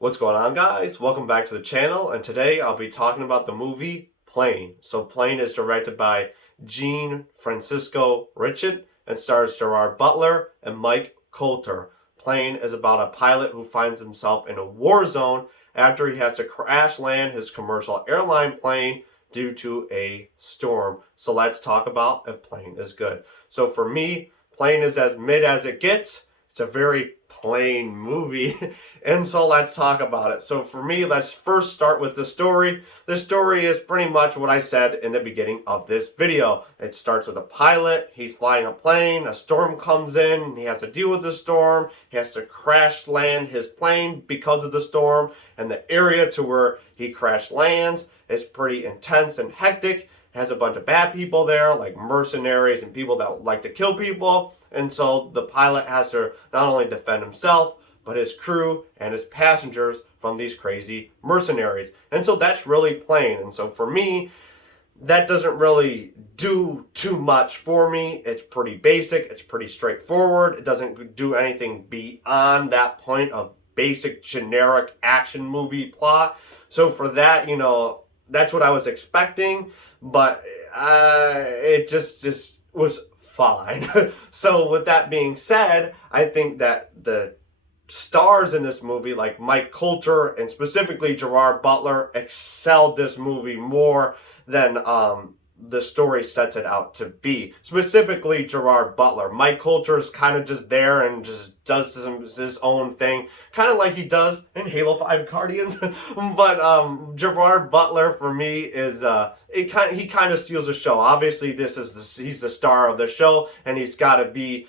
What's going on, guys? Welcome back to the channel, and today I'll be talking about the movie Plane. So Plane is directed by Gene Francisco Richard and stars Gerard Butler and Mike Colter. Plane is about a pilot who finds himself in a war zone after he has to crash land his commercial airline plane due to a storm. So let's talk about if Plane is good. So for me, Plane is as mid as it gets. It's a very plain movie. And so let's talk about it. So for me, let's first start with the story. The story is pretty much what I said in the beginning of this video. It starts with a pilot. He's flying a plane. A storm comes in. He has to deal with the storm. He has to crash land his plane because of the storm. And the area to where he crash lands is pretty intense and hectic. It has a bunch of bad people there, like mercenaries and people that like to kill people. And so the pilot has to not only defend himself, but his crew and his passengers from these crazy mercenaries. And so that's really Plane. And so for me, that doesn't really do too much for me. It's pretty basic. It's pretty straightforward. It doesn't do anything beyond that point of basic generic action movie plot. So for that, that's what I was expecting, but it just was fine. So with that being said, I think that the stars in this movie, like Mike Colter and specifically Gerard Butler, excelled this movie more than the story sets it out to be. Specifically Gerard Butler. Mike Colter is kind of just there and just does his own thing, kind of like he does in Halo 5 Guardians. But Gerard Butler for me is he kind of steals the show. Obviously he's the star of the show, and he's got to be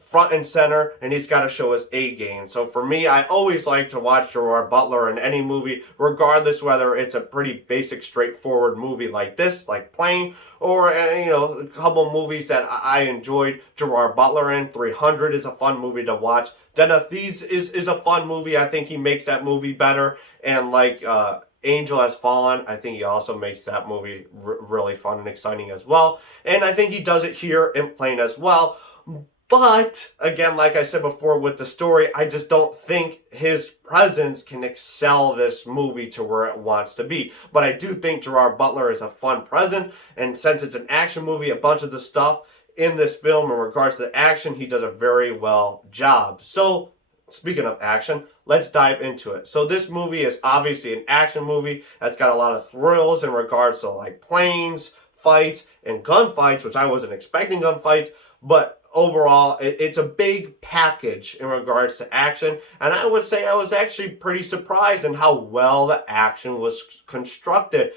front and center, and he's got to show his A game. So for me, I always like to watch Gerard Butler in any movie, regardless whether it's a pretty basic straightforward movie like this, like Plane, or a couple movies that I enjoyed Gerard Butler in. 300 is a fun movie to watch. Den of Thieves is a fun movie. I think he makes that movie better. And like Angel Has Fallen, I think he also makes that movie really fun and exciting as well. And I think he does it here in Plane as well. But, again, like I said before with the story, I just don't think his presence can excel this movie to where it wants to be. But I do think Gerard Butler is a fun presence, and since it's an action movie, a bunch of the stuff in this film in regards to the action, he does a very well job. So, speaking of action, let's dive into it. So this movie is obviously an action movie that's got a lot of thrills in regards to like planes, fights, and gunfights, which I wasn't expecting gunfights, but overall, it's a big package in regards to action, and I would say I was actually pretty surprised in how well the action was constructed,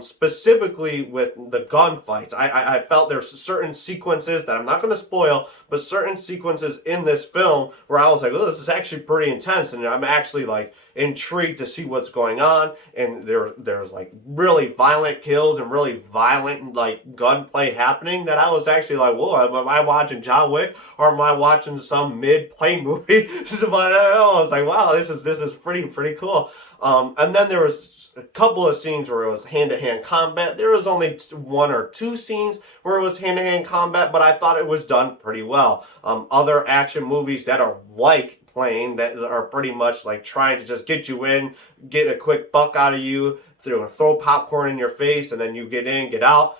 specifically with the gunfights. I felt there's certain sequences that I'm not going to spoil, but certain sequences in this film where I was like, oh, this is actually pretty intense, and I'm actually like intrigued to see what's going on, and there's like really violent kills and really violent like gunplay happening that I was actually like, whoa, am I watching John Wick or am I watching some mid-plane movie? But I was like, wow, this is pretty cool. And then there was a couple of scenes where it was hand-to-hand combat. There was only one or two scenes where it was hand-to-hand combat, but I thought it was done pretty well. Other action movies that are like Plane, that are pretty much like trying to just get you in, get a quick buck out of you, throw popcorn in your face, and then you get in, get out.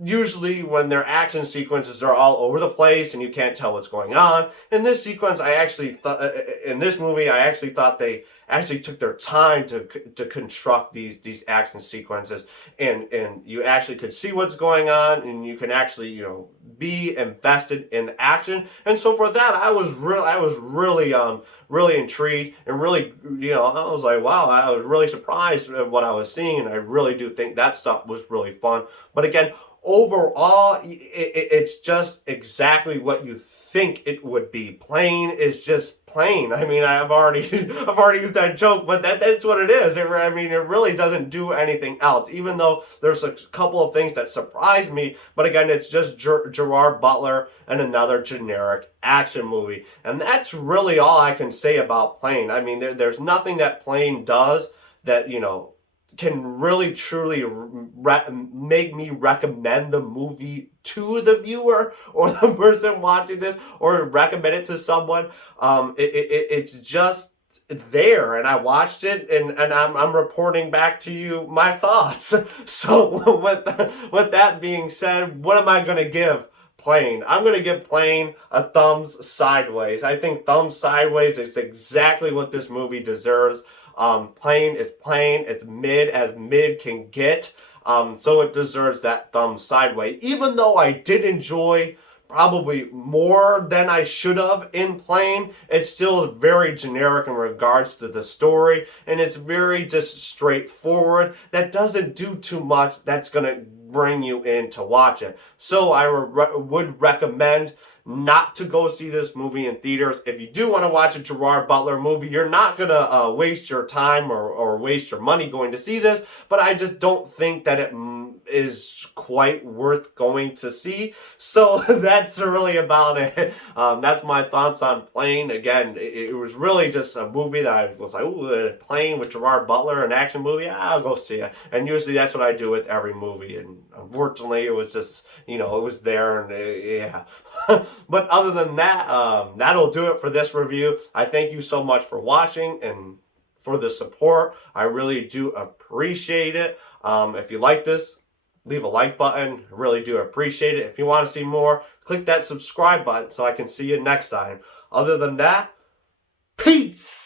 Usually when they're action sequences, they're all over the place and you can't tell what's going on. In this sequence, I actually thought, in this movie, I actually thought they actually took their time to construct these action sequences, and you actually could see what's going on, and you can actually be invested in the action. And so for that, I was really intrigued, and really I was like, wow, I was really surprised at what I was seeing, and I really do think that stuff was really fun. But again, overall, it's just exactly what you think it would be. Plane is just Plane. I mean, I've already used that joke, but that's what it is. It really doesn't do anything else, even though there's a couple of things that surprised me. But again, it's just Gerard Butler and another generic action movie. And that's really all I can say about Plane. I mean, there's nothing that Plane does that, can really truly make me recommend the movie to the viewer or the person watching this, or recommend it to someone. It's just there, and I watched it, and I'm reporting back to you my thoughts. So with that being said, what am I gonna give Plane? I'm gonna give Plane a thumbs sideways. I think thumbs sideways is exactly what this movie deserves. Plane is Plane. It's mid as mid can get. So it deserves that thumb sideways. Even though I did enjoy probably more than I should have in Plane, it's still very generic in regards to the story, and it's very just straightforward. That doesn't do too much that's gonna bring you in to watch it. So I would recommend not to go see this movie in theaters. If you do want to watch a Gerard Butler movie, you're not going to waste your time or waste your money going to see this, but I just don't think that it is quite worth going to see. So that's really about it. That's my thoughts on Plane. Again, it was really just a movie that I was like, ooh, Plane with Gerard Butler, an action movie, I'll go see it. And usually that's what I do with every movie. And unfortunately, it was just, it was there, and yeah. But other than that, that'll do it for this review. I thank you so much for watching and for the support. I really do appreciate it. If you like this, leave a like button. I really do appreciate it. If you want to see more, click that subscribe button so I can see you next time. Other than that, peace!